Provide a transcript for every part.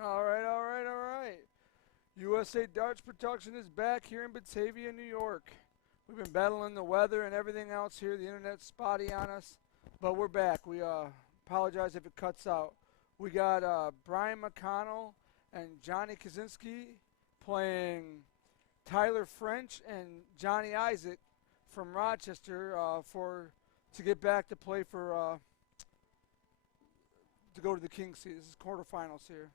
All right, all right, all right. USA Darts Production is back here in Batavia, New York. We've been battling the weather and everything else here. The internet's spotty on us, but we're back. We apologize if it cuts out. We got Brian McConnell and Johnny Kaczynski playing Tyler French and Johnny Isaac from Rochester for to get back to play for to go to the King Seat. This is quarterfinals here.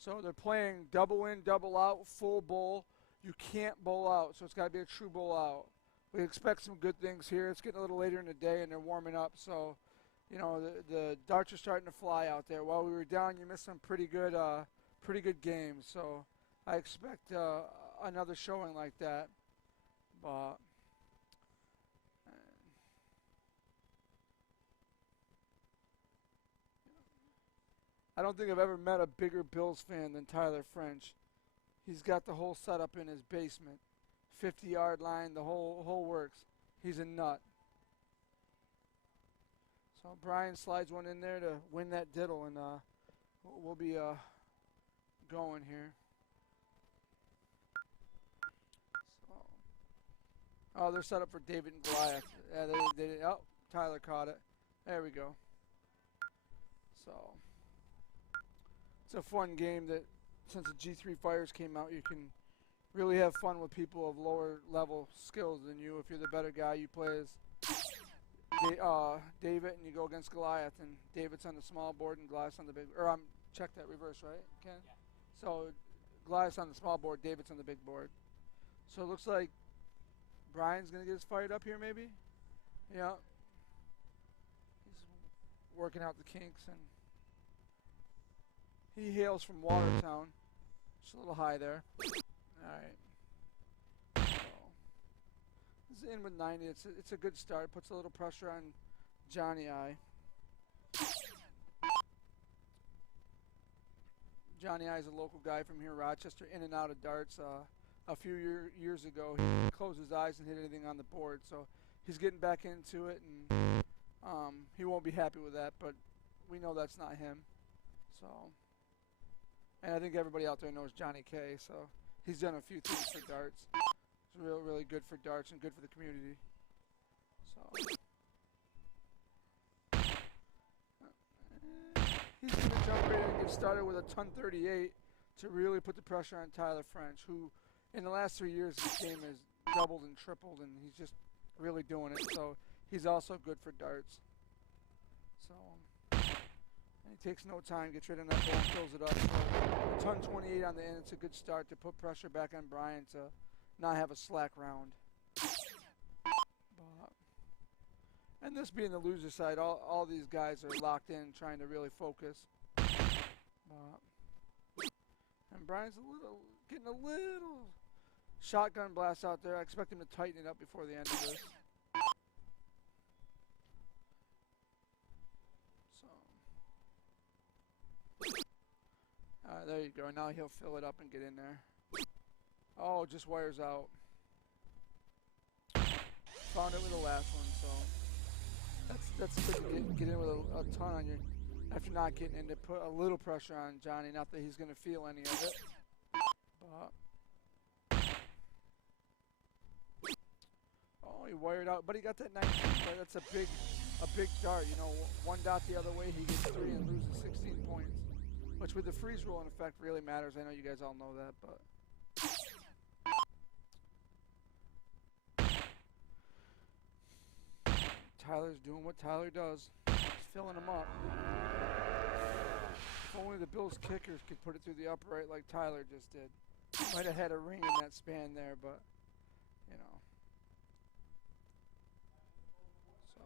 So they're playing double in, double out, full bowl. You can't bowl out, so it's got to be a true bowl out. We expect some good things here. It's getting a little later in the day, and they're warming up. So, you know, the darts are starting to fly out there. While we were down, you missed some pretty good games. So I expect another showing like that. But I don't think I've ever met a bigger Bills fan than Tyler French. He's got the whole setup in his basement. 50-yard line, the whole works. He's a nut. So Brian slides one in there to win that diddle, and we'll be going here. So, oh, they're set up for David and Goliath. Yeah, they oh, Tyler caught it. There we go. So it's a fun game that since the G3 Fires came out, you can really have fun with people of lower level skills than you. If you're the better guy, you play as David and you go against Goliath, and David's on the small board and Goliath's on the big. Or check that reverse, right, Ken? Yeah. So Goliath's on the small board, David's on the big board. So it looks like Brian's gonna get us fired up here, maybe. Yeah. He's working out the kinks, and he hails from Watertown. Just a little high there. All right. So this is in with 90. It's a good start. Puts a little pressure on Johnny I. Johnny I is a local guy from here, Rochester, in and out of darts. A few years ago, he closed his eyes and hit anything on the board. So he's getting back into it, and he won't be happy with that. But we know that's not him. So. And I think everybody out there knows Johnny K, so he's done a few things for darts. It's really good for darts and good for the community. So he's going to jump right in and get started with a ton 38 to really put the pressure on Tyler French, who in the last 3 years his game has doubled and tripled, and he's just really doing it. So he's also good for darts. So. And he takes no time, gets rid of that ball, and fills it up. So, ton 28 on the end. It's a good start to put pressure back on Brian to not have a slack round. But, and this being the loser side, all these guys are locked in, trying to really focus. But, and Brian's getting a little shotgun blast out there. I expect him to tighten it up before the end of this. So. There you go. Now he'll fill it up and get in there. Oh, just wires out. Found it with the last one, so that's good to get in with a ton on you after not getting in, to put a little pressure on Johnny. Not that he's going to feel any of it, but oh, he wired out, but he got that 19. That's a big dart. You know, one dot the other way, he gets 3 and loses 16 points. Which with the freeze rule in effect really matters. I know you guys all know that, but Tyler's doing what Tyler does. He's filling them up. If only the Bills kickers could put it through the upright like Tyler just did. Might have had a ring in that span there, but you know. So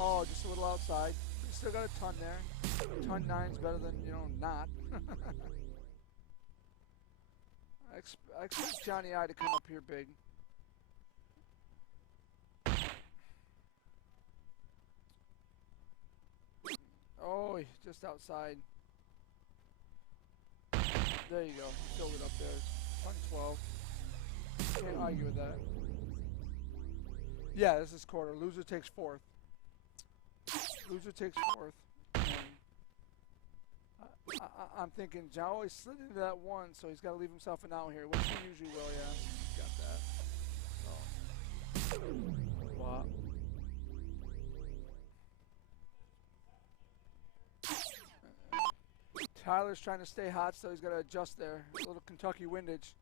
oh, just a little outside. We still got a ton there. Ton 9's better than, you know, not. I expect Johnny I to come up here big. Oh, just outside. There you go. Filled it up there. 112. Can't argue with that. Yeah, this is quarter. Loser takes fourth. Loser takes fourth. I'm thinking John always slid into that one, so he's got to leave himself an out here, which he usually will, yeah. He's got that. So. Wow. Tyler's trying to stay hot, so he's got to adjust there. A little Kentucky windage.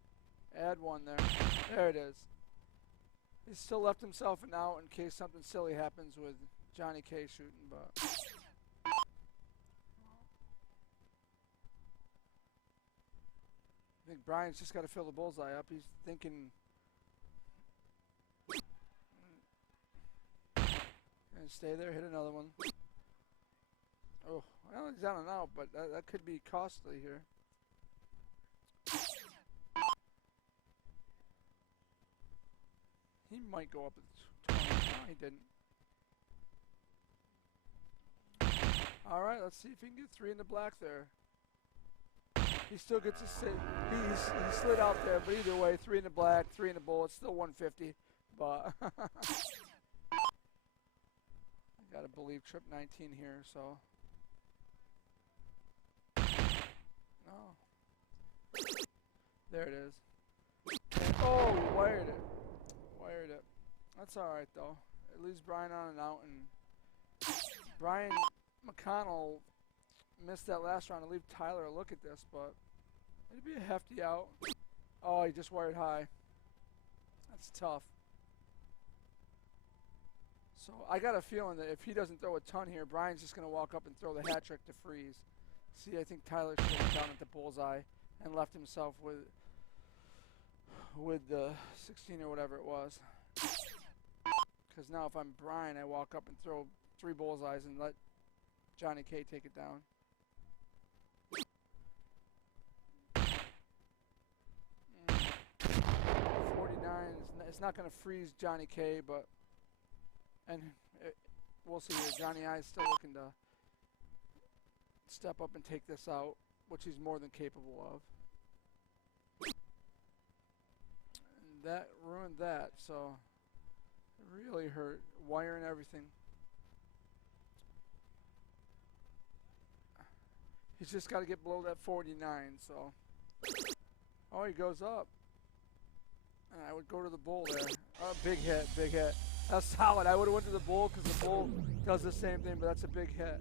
Add one there. There it is. He's still left himself an out in case something silly happens with Johnny K shooting, but... I think Brian's just got to fill the bullseye up. He's thinking... And stay there, hit another one. Oh, well, he's down and out, but that could be costly here. He might go up at 20. No, he didn't. Alright, let's see if he can get 3 in the black there. He still gets a sit. He slid out there, but either way, 3 in the black, 3 in the bull. It's still 150, but I gotta believe trip 19 here, so. No. There it is. And, oh, he wired it. Wired it. That's alright, though. It leaves Brian on and out, and Brian McConnell missed that last round to leave Tyler a look at this, but it'd be a hefty out. Oh, he just wired high. That's tough. So I got a feeling that if he doesn't throw a ton here, Brian's just going to walk up and throw the hat trick to freeze. See, I think Tyler should have down at the bullseye and left himself with the 16 or whatever it was. Because now if I'm Brian, I walk up and throw 3 bullseyes and let Johnny K take it down. 49, it's not going to freeze Johnny K, but we'll see here. Johnny I is still looking to step up and take this out, which he's more than capable of. And that ruined that, so it really hurt. Wiring everything. He's just got to get below that 49, so. Oh, he goes up. And I would go to the bull there. Oh, big hit, big hit. That's solid. I would have went to the bull because the bull does the same thing, but that's a big hit.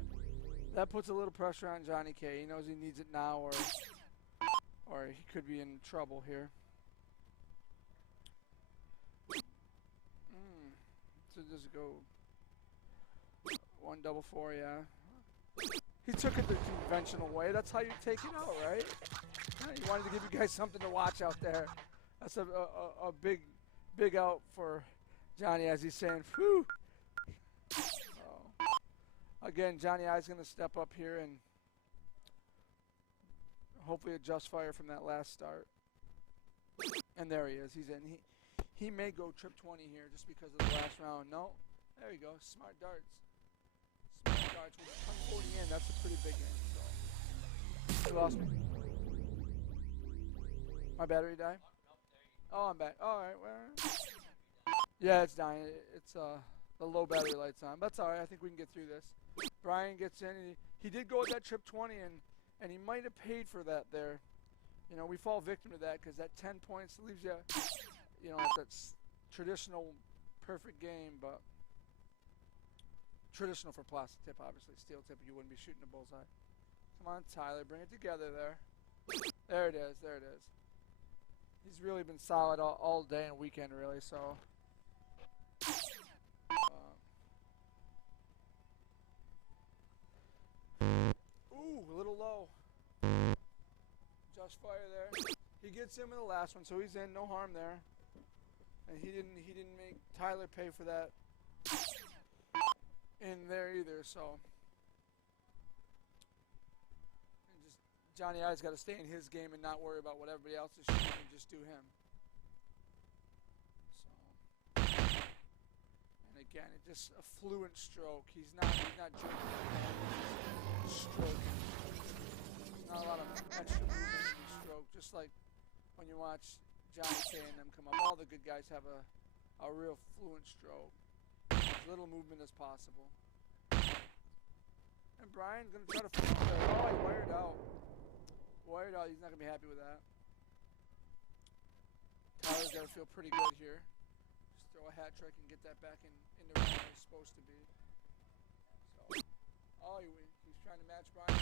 That puts a little pressure on Johnny K. He knows he needs it now, or he could be in trouble here. So just go 1 double 4, yeah. He took it the conventional way. That's how you take it out, right? Yeah, he wanted to give you guys something to watch out there. That's a big out for Johnny, as he's saying, whew. So, again, Johnny I's going to step up here and hopefully adjust fire from that last start. And there he is. He's in. He may go trip 20 here just because of the last round. No. There you go. Smart darts. Smart darts. With 140 in, that's a pretty big hit. So. You lost me. My battery died? Oh, I'm back. All right. Well, yeah, it's dying. It's the low battery light's on. That's all right. I think we can get through this. Brian gets in, and he did go with that trip 20, and he might have paid for that there. You know, we fall victim to that because that 10 points leaves you, you know, at that traditional perfect game, but traditional for plastic tip, obviously. Steel tip, you wouldn't be shooting a bullseye. Come on, Tyler, bring it together there. There it is. There it is. He's really been solid all day and weekend, really, so. Ooh, a little low. Just fire there. He gets in with the last one, so he's in. No harm there. And he didn't make Tyler pay for that in there either, so. And just Johnny I's got to stay in his game and not worry about what everybody else is shooting and just do him. So. And again, it just a fluent stroke. He's not jumping. Stroking. Not a lot of extra movement in the stroke, just like when you watch Johnny K and them come up. All the good guys have a real fluent stroke. As little movement as possible. And Brian's going to try to follow there. Oh, he wired out. Wired out. He's not going to be happy with that. Tyler's got to feel pretty good here. Just throw a hat trick and get that back into where it's supposed to be. So, oh, he's trying to match Brian.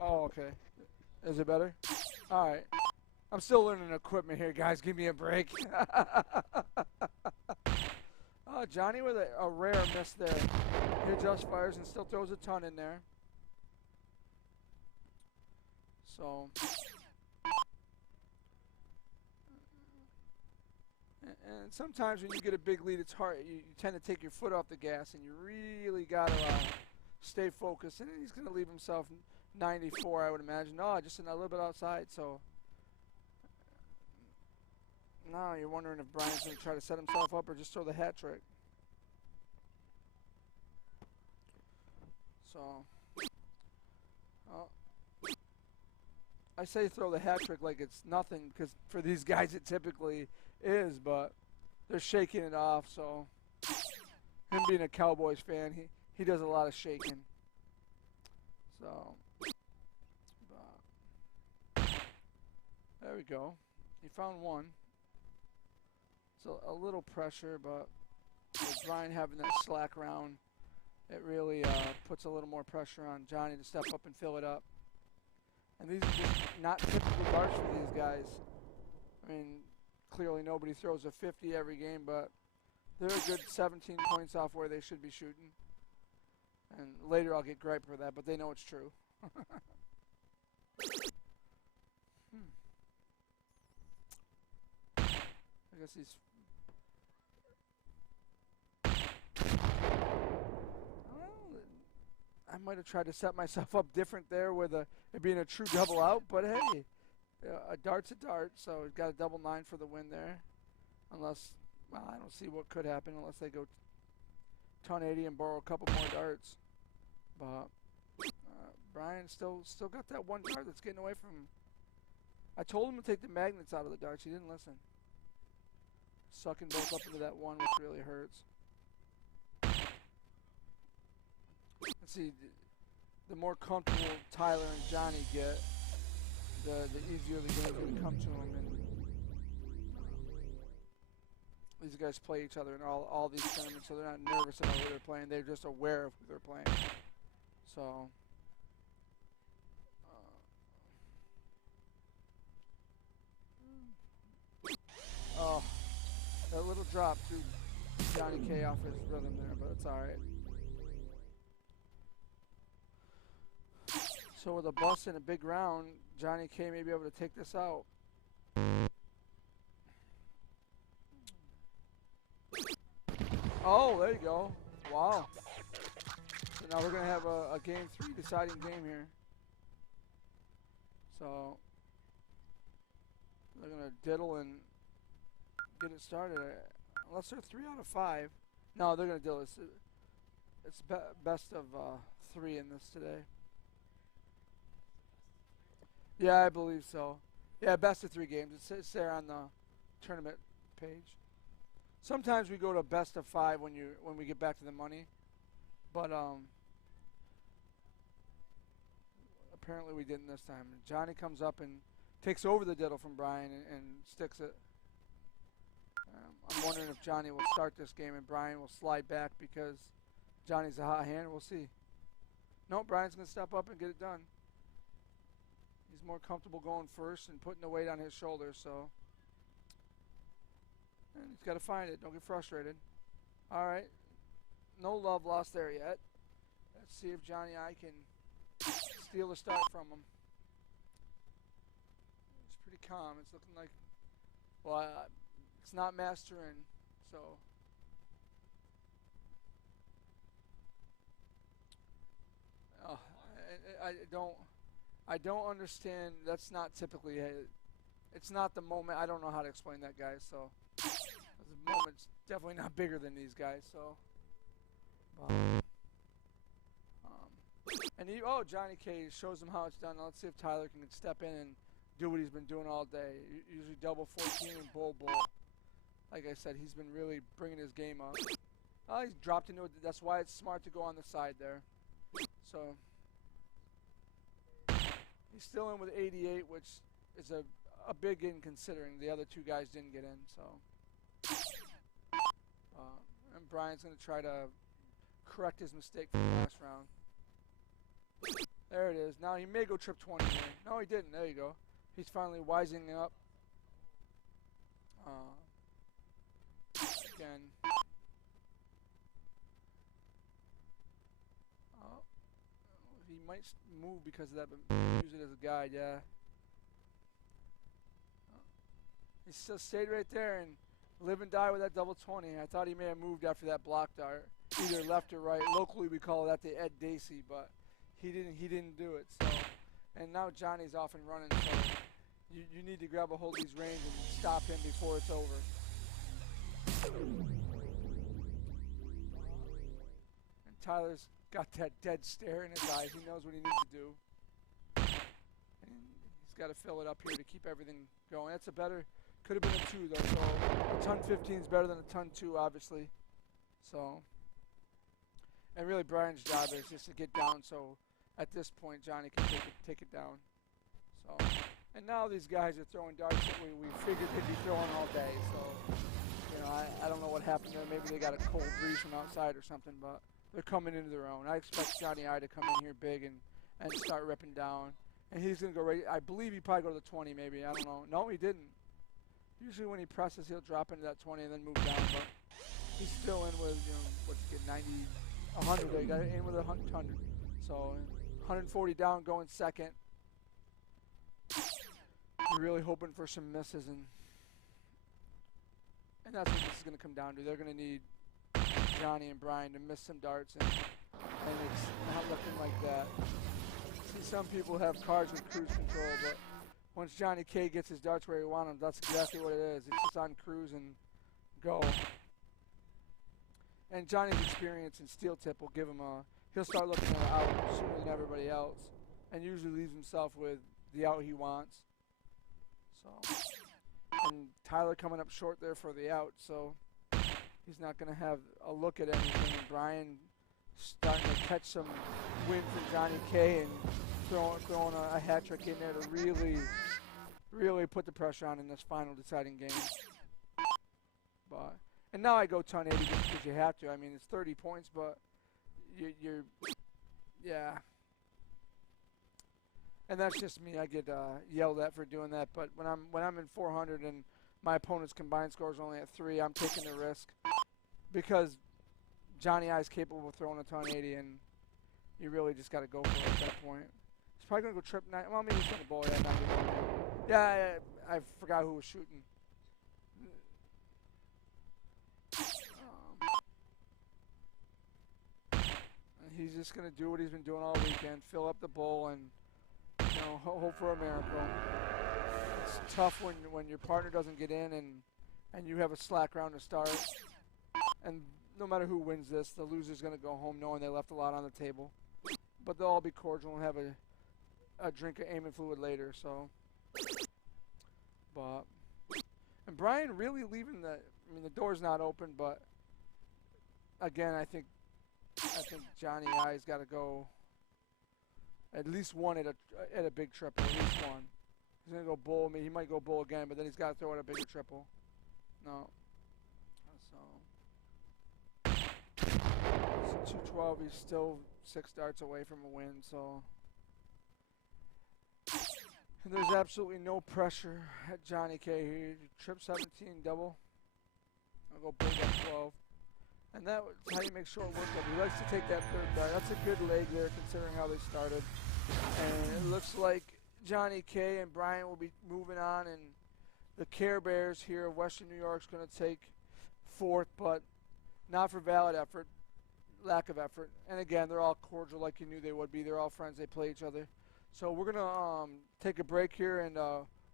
Oh, okay. Is it better? All right. I'm still learning equipment here, guys. Give me a break. Oh, Johnny with a rare miss there. He adjusts fires and still throws a ton in there. So, and sometimes when you get a big lead, it's hard. You tend to take your foot off the gas, and you really got to stay focused. And he's going to leave himself 94, I would imagine. No, just a little bit outside. So now you're wondering if Brian's going to try to set himself up or just throw the hat trick. So, I say throw the hat trick like it's nothing, because for these guys it typically is, but they're shaking it off. So, him being a Cowboys fan, he does a lot of shaking. So, there we go. He found one. So a little pressure, but with Brian having that slack round, it really puts a little more pressure on Johnny to step up and fill it up. And these are just not typical darts for these guys. I mean, clearly nobody throws a 50 every game, but they're a good 17 points off where they should be shooting. And later I'll get gripe for that, but they know it's true. I guess he's... I might have tried to set myself up different there with it being a true double out, but hey, a dart's a dart, so we've got a double 9 for the win there. Unless, well, I don't see what could happen unless they go ton 80 and borrow a couple more darts. But Brian still got that one dart that's getting away from him. I told him to take the magnets out of the darts. He didn't listen. Sucking both up into that one, which really hurts. Let's see, the more comfortable Tyler and Johnny get, the easier the game's going to come to them. And these guys play each other in all these tournaments, so they're not nervous about who they're playing. They're just aware of who they're playing. So, oh, that little drop threw Johnny K off his rhythm there, but it's all right. So with a bust and a big round, Johnny K may be able to take this out. Oh, there you go. Wow. So now we're going to have a game 3 deciding game here. So they're going to diddle and get it started. Unless they're 3 out of 5. No, they're going to diddle. It's best of 3 in this today. Yeah, I believe so. Yeah, best of 3 games. It's there on the tournament page. Sometimes we go to best of 5 when we get back to the money, but apparently we didn't this time. Johnny comes up and takes over the diddle from Brian and sticks it. I'm wondering if Johnny will start this game and Brian will slide back because Johnny's a hot hand. We'll see. No, Brian's going to step up and get it done. He's more comfortable going first and putting the weight on his shoulders, so. And he's got to find it. Don't get frustrated. All right. No love lost there yet. Let's see if Johnny I can steal the start from him. It's pretty calm. It's looking like, well, it's not mastering, so. Oh, I don't understand. That's not typically. It's not the moment. I don't know how to explain that, guys. So the moment's definitely not bigger than these guys. So, And oh, Johnny K shows him how it's done. Now let's see if Tyler can step in and do what he's been doing all day. Usually double 14 and bull. Like I said, he's been really bringing his game up. Oh, he's dropped into it. That's why it's smart to go on the side there. So he's still in with 88, which is a big in considering the other two guys didn't get in. So and Brian's going to try to correct his mistake from the last round. There it is. Now he may go trip 20 here. No, he didn't. There you go. He's finally wising up. Again. Oh, he might move because of that, but use it as a guide, yeah. He still stayed right there and live and die with that double 20. I thought he may have moved after that block dart, either left or right. Locally, we call that the Ed Dacey, but he didn't do it. So, and now Johnny's off and running. So you need to grab a hold of these reins and stop him before it's over. And Tyler's got that dead stare in his eyes. He knows what he needs to do. And he's got to fill it up here to keep everything going. That's a better, could have been a 2 though. So a ton 15 is better than a ton 2, obviously. So, and really Brian's job is just to get down. So at this point, Johnny can take it down. So, and now these guys are throwing darts that we figured they'd be throwing all day. So, you know, I don't know what happened there. Maybe they got a cold breeze from outside or something, but they're coming into their own. I expect Johnny I to come in here big and start ripping down. And he's going to go right, I believe he probably go to the 20 maybe. I don't know. No, he didn't. Usually when he presses, he'll drop into that 20 and then move down. But he's still in with, you know, what's it, 90, 100 there. He got it in with 100. So 140 down, going second. You're really hoping for some misses, and that's what this is going to come down to. They're going to need Johnny and Brian to miss some darts, and it's not looking like that. See, some people have cards with cruise control, but once Johnny K gets his darts where he wants them, that's exactly what it is. It's just on cruise and go. And Johnny's experience in steel tip will give him he'll start looking at an out sooner than everybody else, and usually leaves himself with the out he wants. So, and Tyler coming up short there for the out, so he's not going to have a look at anything. And Brian starting to catch some wind from Johnny K and throwing a hat trick in there to really put the pressure on in this final deciding game. But and now I go ton 80 just because you have to. I mean, it's 30 points, but you're yeah. And that's just me. I get yelled at for doing that. But when I'm in 400 and my opponent's combined score is only at 3, I'm taking the risk because Johnny I is capable of throwing a ton 80, and you really just got to go for it at that point. He's probably gonna go trip 9. Well, maybe he's gonna bowl. Yeah, I forgot who was shooting. And he's just gonna do what he's been doing all weekend: fill up the bowl and, you know, hope for a miracle. It's tough when your partner doesn't get in and you have a slack round to start. And no matter who wins this, the loser's going to go home knowing they left a lot on the table. But they'll all be cordial and have a drink of Amen fluid later. So, but and Brian really leaving the door's not open, but again, I think Johnny I's got to go at least one at a big triple, at least one. He's going to go bull. I mean, he might go bull again, but then he's got to throw out a bigger triple. No. So, it's 212. He's still 6 darts away from a win, so. And there's absolutely no pressure at Johnny K. He tripped 17 double. I'll go bull at 12. And that's how you make short work of it. He likes to take that third dart. That's a good leg there considering how they started. And it looks like Johnny K and Brian will be moving on, and the Care Bears here of Western New York is going to take 4th, but not for valid effort, lack of effort. And again, they're all cordial like you knew they would be. They're all friends. They play each other. So we're going to take a break here, and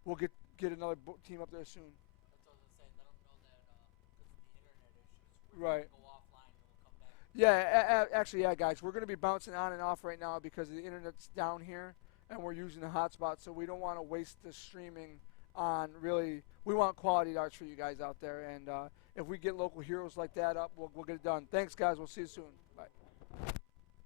we'll get another team up there soon. That's what I was saying. Let them know that because of the internet issues, we're right. going to go offline and we'll come back. Yeah, actually, yeah, guys, we're going to be bouncing on and off right now because the internet's down here and we're using the hotspot, so we don't want to waste the streaming on really. We want quality darts for you guys out there, and if we get local heroes like that up, we'll get it done. Thanks, guys. We'll see you soon.